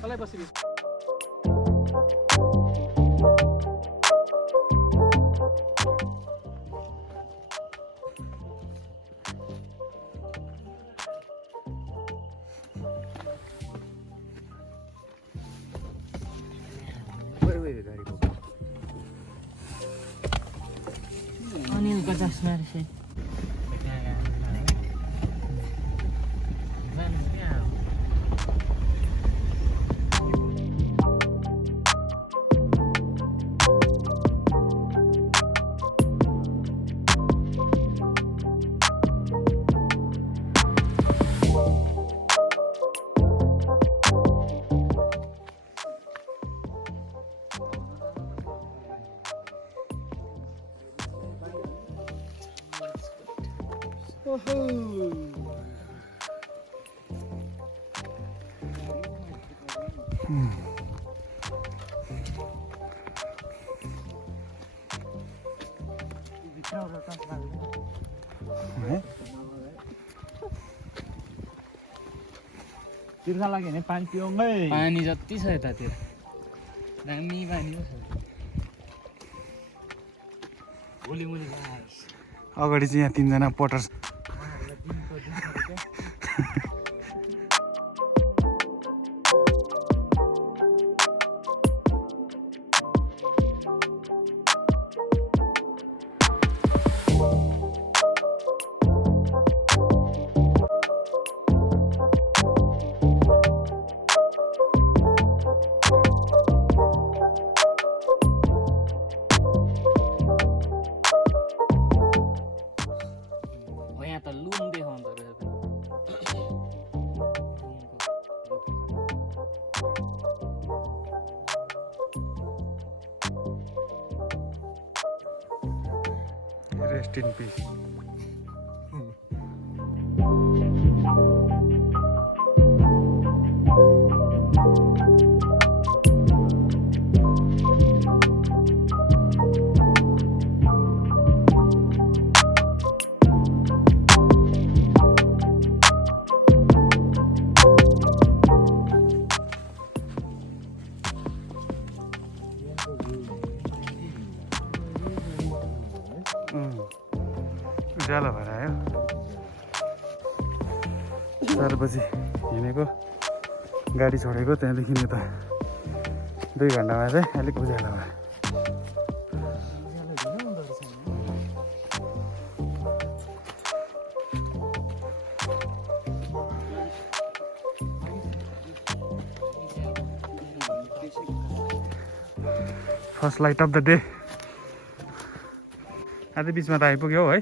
Kalay basi. Anil gajas narisi. तिर्खा लाग्यो भने पानी पिउँगै पानी जति छ यतातिर दामी पानी छ गोलीमुली अगाडि चाहिँ यहाँ तीनजना पोटर Rest in peace. उज्यालो भएर आयो 4 बजी हिँडेको गाडी छोडेको त्यहाँदेखि यता 2 घन्टामा चाहिँ अलिक उज्यालो भयो first light of the day आज बिचमा त आइपुग्यो है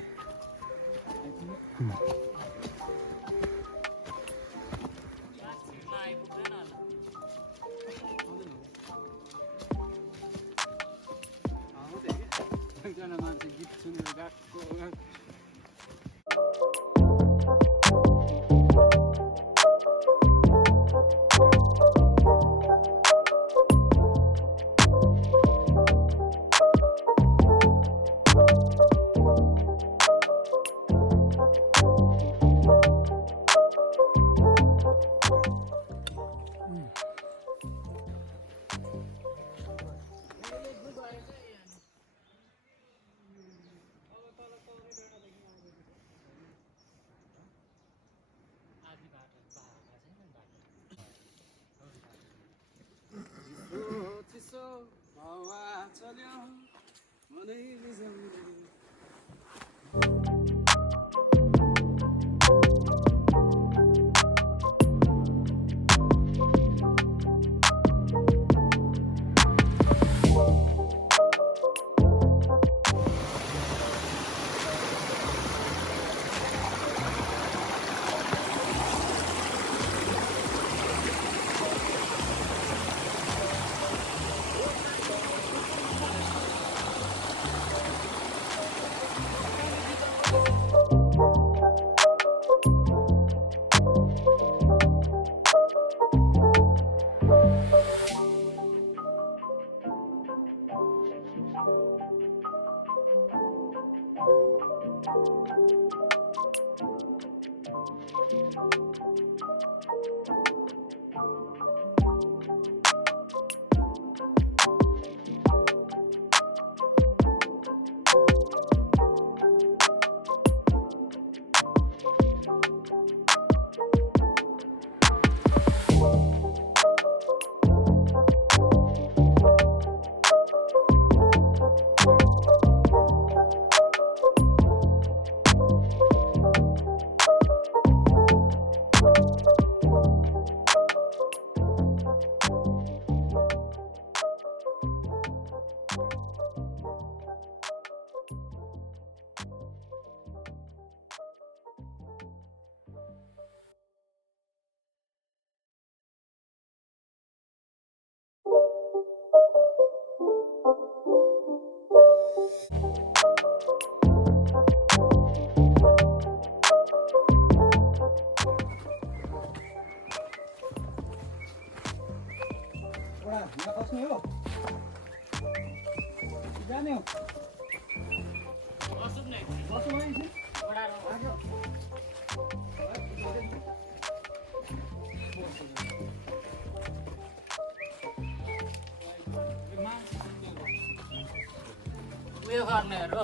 उयो गर्नेहरू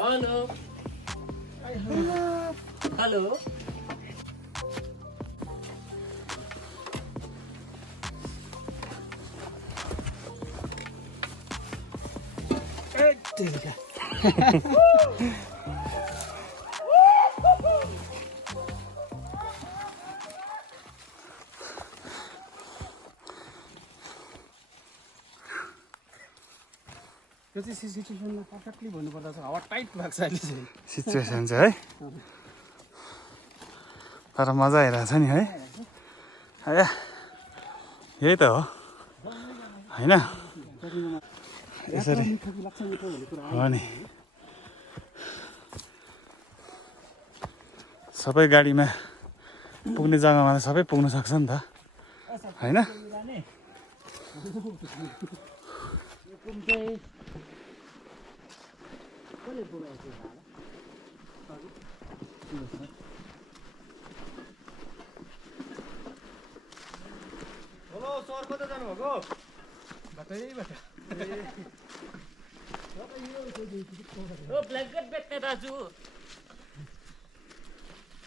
हेलो हेलो त्यो चाहिँ सिचुएसनमा पर्फेक्टली भन्नुपर्दा चाहिँ हावा टाइट भएको छ अहिले चाहिँ सिचुएसन चाहिँ है तर मजा आइरहेछ नि है आया यही त हो होइन यसरी हो नि सबै गाडीमा पुग्ने जग्गामा त सबै पुग्न सक्छ नि त होइन हेलो सर कता जानुभएको बाटैबाट ब्ल्याङ्केट बेच्ने दाजु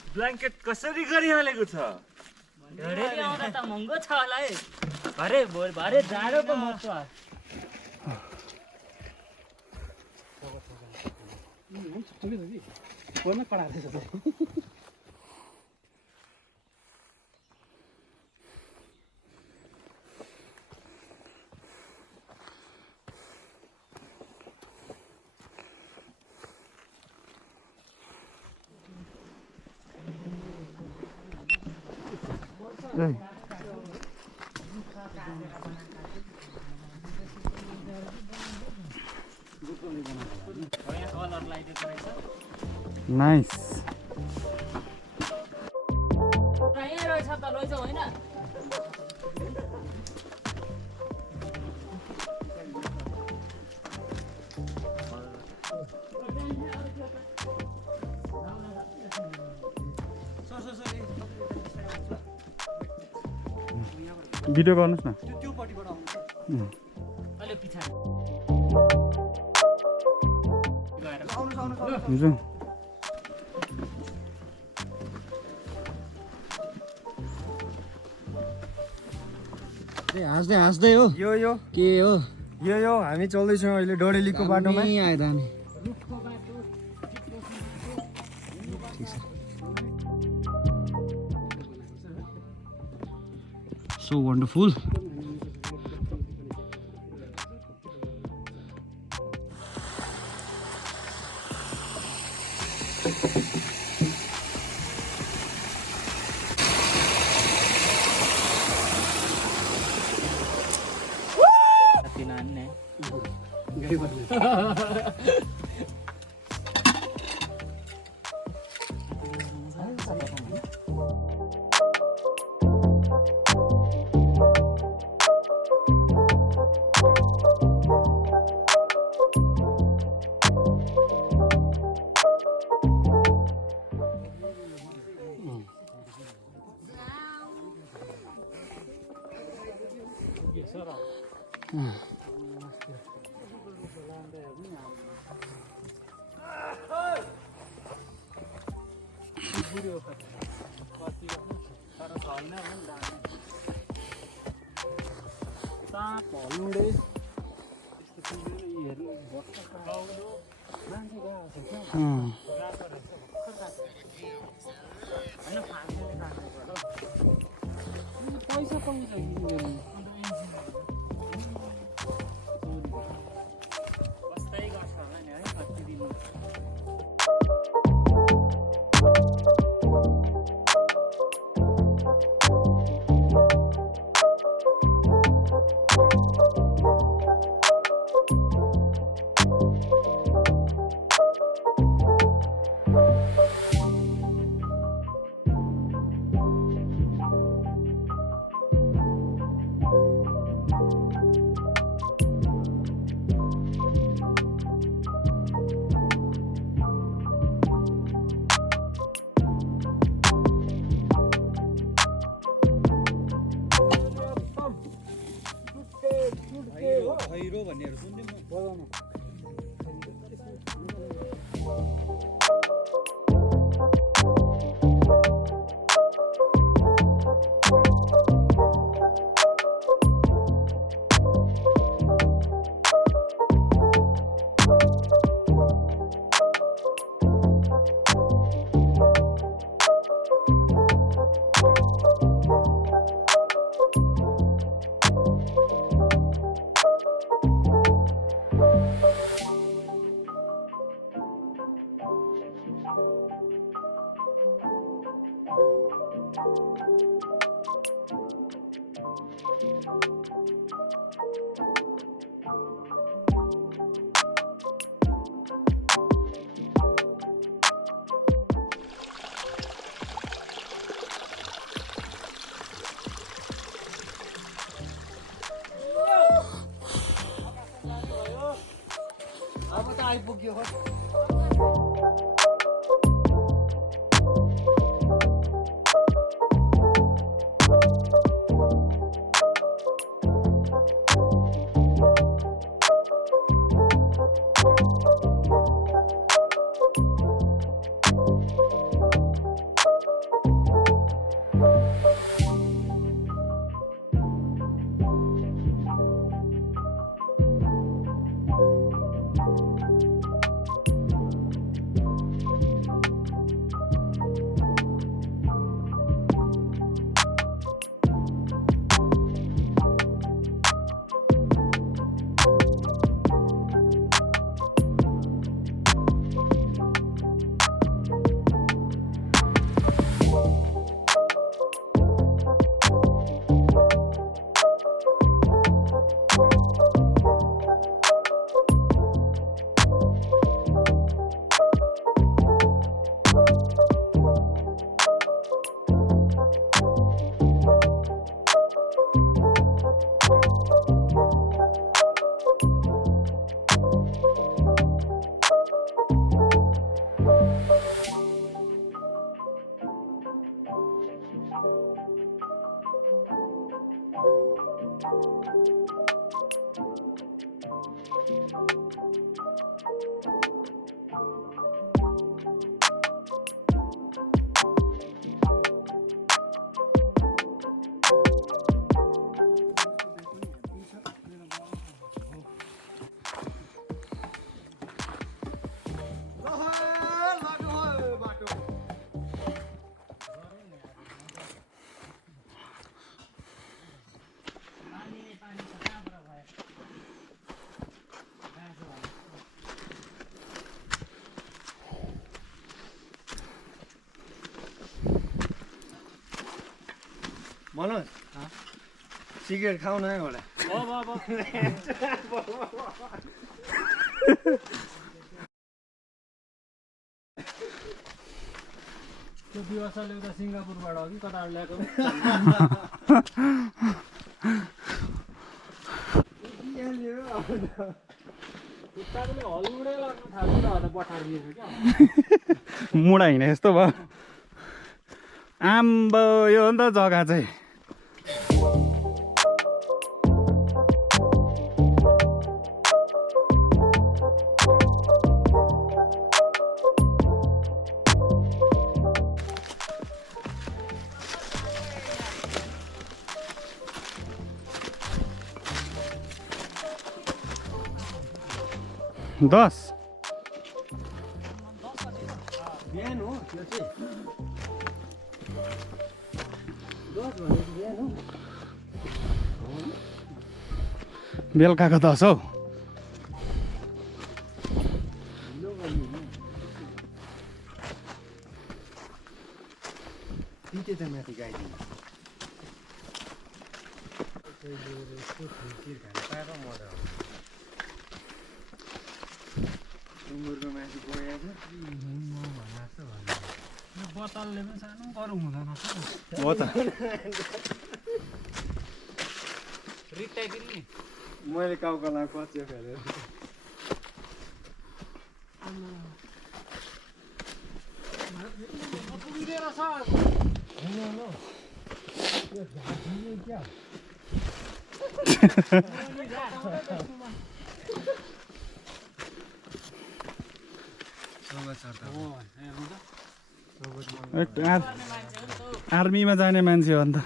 ब्ल्याङ्केट कसरी गरिहालेको छ धेरै आउँदा त महँगो छ होला है भरे जाडोको मौसम फोनमा पढाएको छ कलर लगाइदिएको रहेछ नाइस यहीँ रहेछ त लैजाऊ होइन भिडियो गर्नुहोस् न त्योपट्टिबाट आउँछ अहिले पछाडि हुन्छ हाँस्दै हाँस्दै हो यो के हो यो हामी चल्दैछौँ अहिले डडेलीको बाटोमा आयो हामी सो वन्डरफुल पैसा पाउँछ बस्दै गर्छ होला नि है कति दिन हिरो भन्नेहरू सुन्थ्यौँ म अब त आइपुग्यो हो मनोज सिगरेट खाउन है होला त्यो व्यवस्था ल्याउँदा सिङ्गापुरबाट अघि कताबाट ल्याएको खुट्टाले हलुडै लाग्नु थाल्यो त बठार दिएछ क्या मुडा हिँडे यस्तो भयो आम्बो यो हो नि त जग्गा चाहिँ दस बिहान हो त्यो चाहिँ 10 भनेको बिहान हो बेलुकाको 10 हौ तिते त माथि गाइदिनु सुँगुरको मासु गएको छ बोतलले पनि सानो गरौँ हुँदैन हो त रिटाइदिनु नि मैले काउकाला कच्यो खेलेर आर्मीमा जाने मान्छे हो अन्त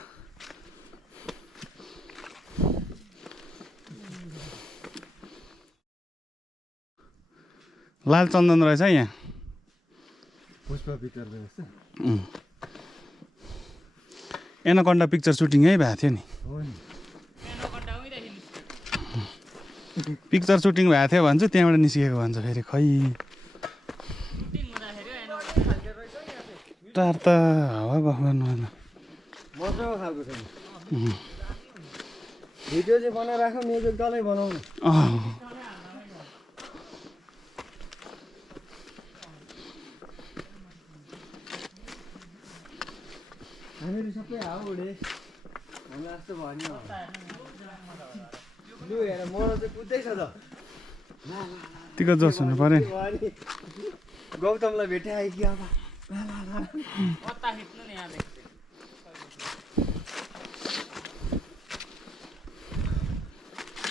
लाल चन्दन रहेछ यहाँ एनाकोन्डा पिक्चर सुटिङ यही भएको थियो नि पिक्चर सुटिङ भएको थियो भन्छ त्यहाँबाट निस्केको भन्छ फेरि खै टार त हावा बग्नु मजाको खालको छ भिडियो चाहिँ बनाइराख म्युजिक डल्लै बनाउनु हामीहरू सबै हाउ उडे हामीलाई जस्तो भन्यो लु हेर मरो चाहिँ कुद्दैछ त यतिको जोस हुनु पर्यो नि गौतमलाई भेटे आयो कि अब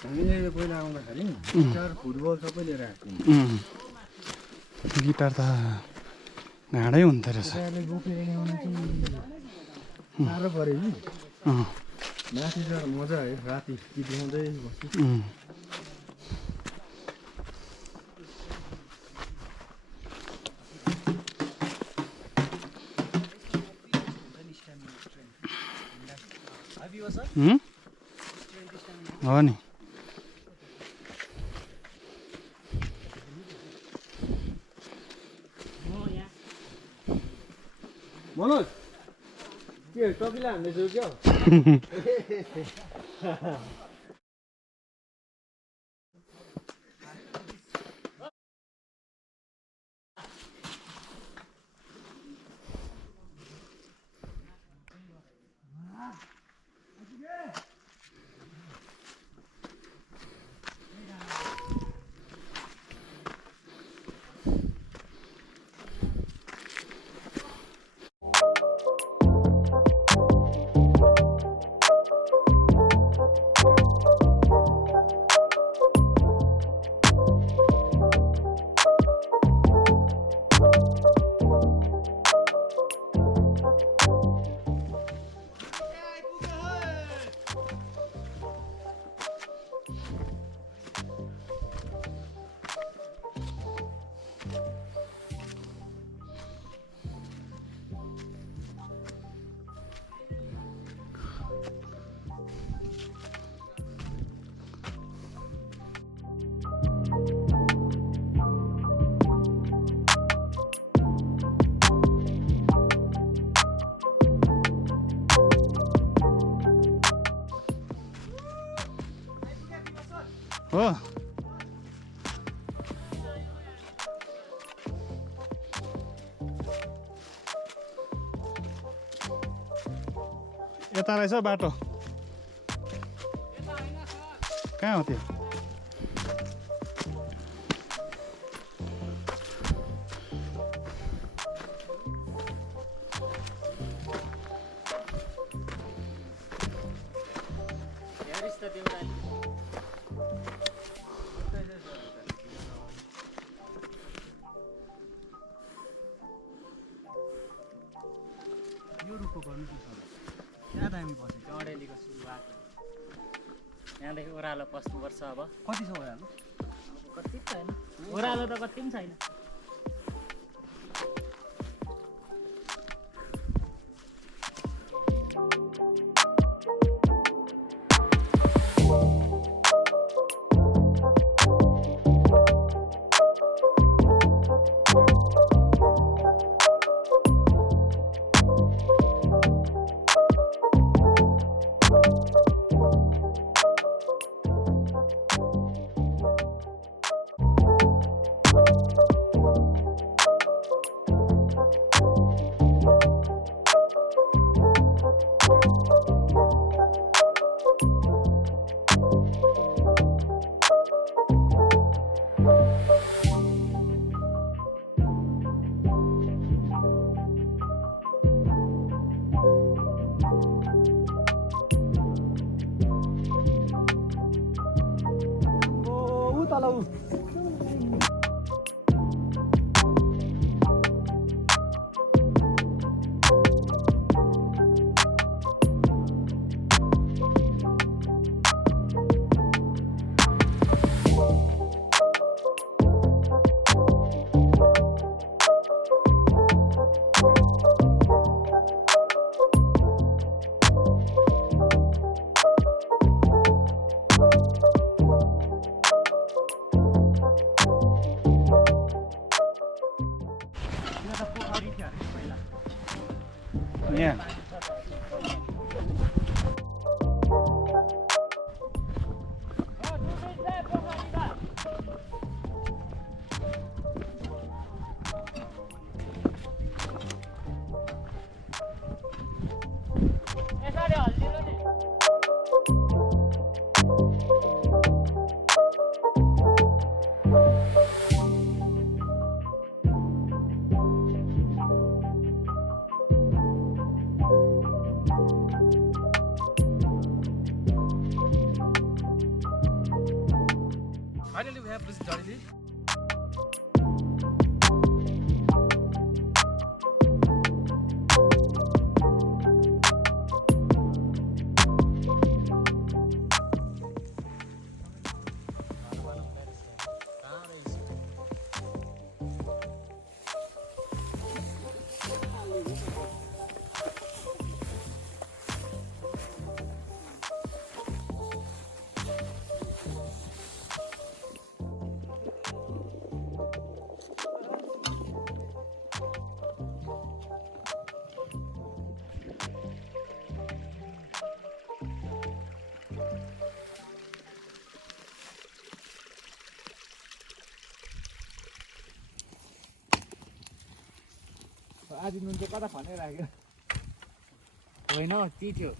हामीले पहिला आउँदाखेरि गिटार फुटबल सबै लिएर आएको गिटार त घाँडै हुन्थ्यो रहेछ साह्रो पऱ्यो नि माथि त मजा आयो राति गीत गाउँदै बस्छु हो नि मनोज के टपिला हान्दैछु क्या हो यता रहेछ बाटो कहाँ हो त्यो यो रुखको गर्नु क्या दामी बसेको डडेलीको सुरुवात यहाँदेखि ओह्रालो पस्नुपर्छ अब कति छ ओह्रालो कति छैन ओह्रालो त कति पनि छैन तल ऊ यहाँ Finally, we have reached Dareli. आज नुन चाहिँ कता खनेर राख्यो होइन ती थियो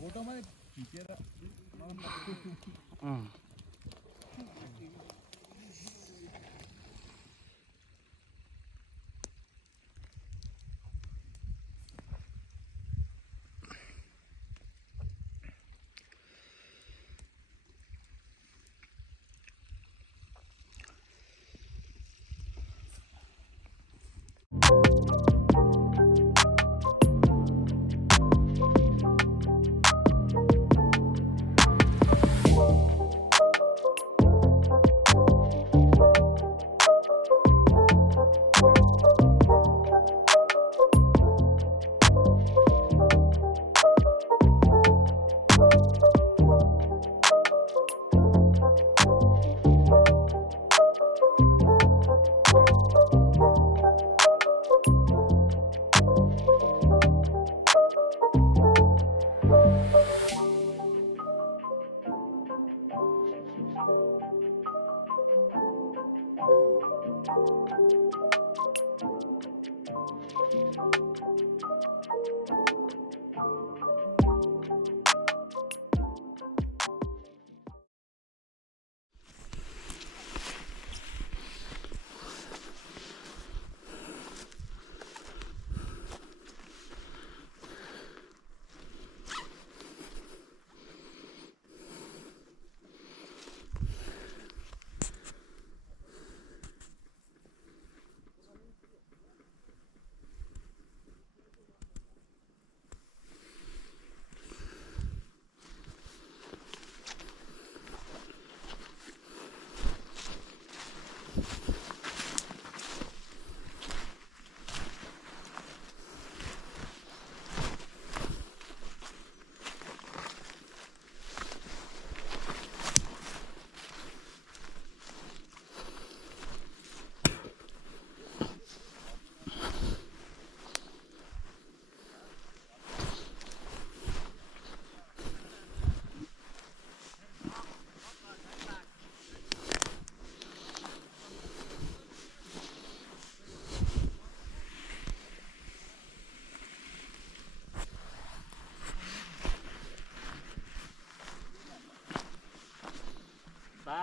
फोटोमै खिचेर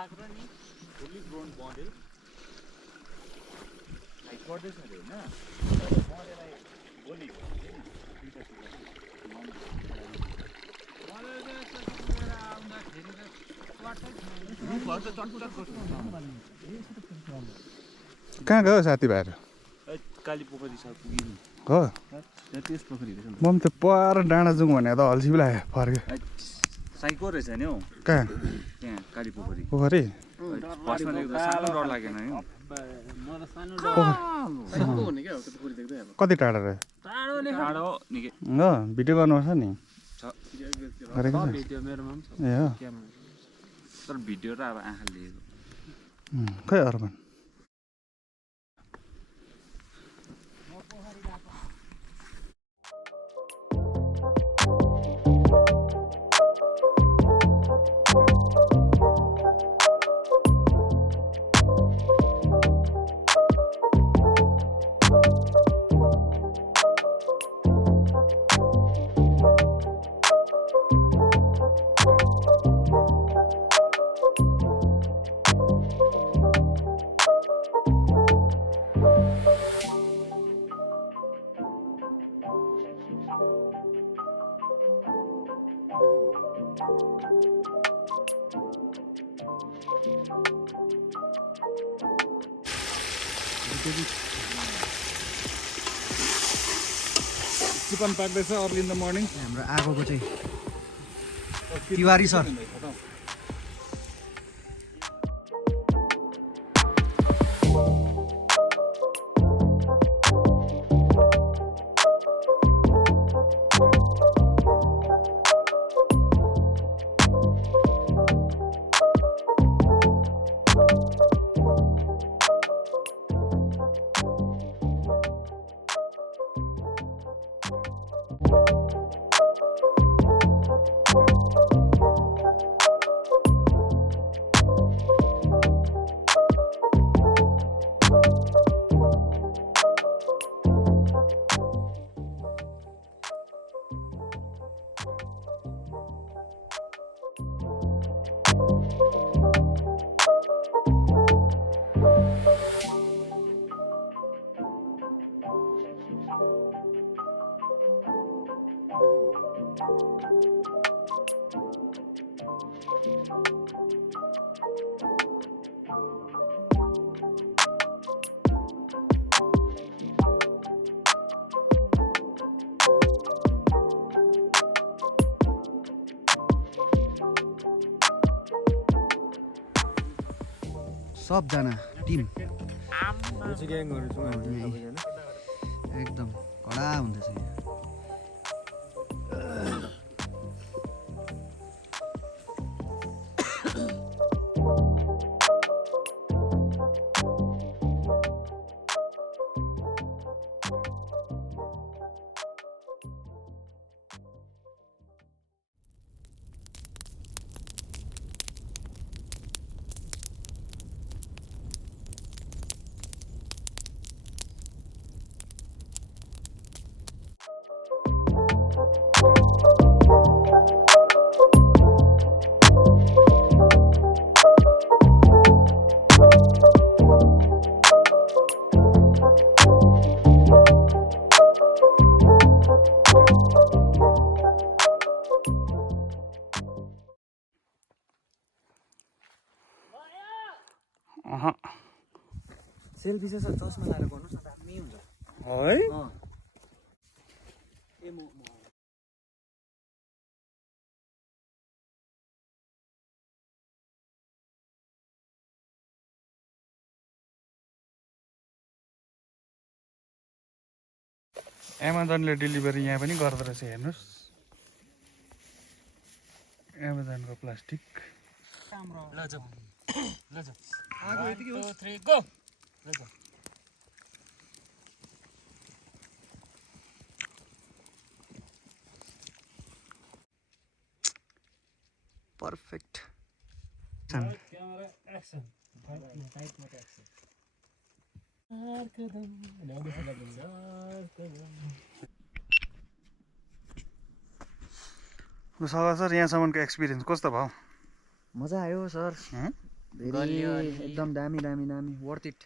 बाख्रो नि फुल्ली ग्रोन बँदेल हाइट बढ्दैछ अरे होइन बँदेलाई गोली रुखहरू त चटचट गर्छ कहाँ गयो साथीभाइहरू काली पोखरी छ पुगिनु हो त्यस पोखरी रहेछ म पनि त पर डाँडा जाउँ भने त अल्छी पो लाग्यो फर्क्यो साइको रहेछ नि हौ कहाँ त्यहाँ काली पोखरी पोखरी फर्स्टमा देख्दा सानो डर लागेन है कति टाढा रह्यो टाढो निकै हो भिडियो गर्नुपर्छ नि छ गरेको छ भिडियो मेरोमा पनि छ ए हो तर भिडियो र अब आँखाले लिएको खै अर्पण चिकन पाक्दैछ अर्ली इन द मर्निङ हाम्रो आगोको चाहिँ तिवारी सर सबजना टिम एकदम कडा हुँदैछ यहाँ सेल्फी चाहिँ सर चस्मा लाएर गर्नुहोस् न दामी हुन्छ है ए म एमाजोनले डेलिभरी यहाँ पनि गर्दो रहेछ हेर्नुहोस् एमाजोनको प्लास्टिक ल जाऊ ल जाऊ 1 2 3 गो ल जाऊ पर्फेक्ट क्यामेरा एक्सन टाइट मात्र एक्सन सर यहाँसम्मको एक्सपिरियन्स कस्तो भयो मजा आयो सर एकदम दामी दामी दामी वर्थ इट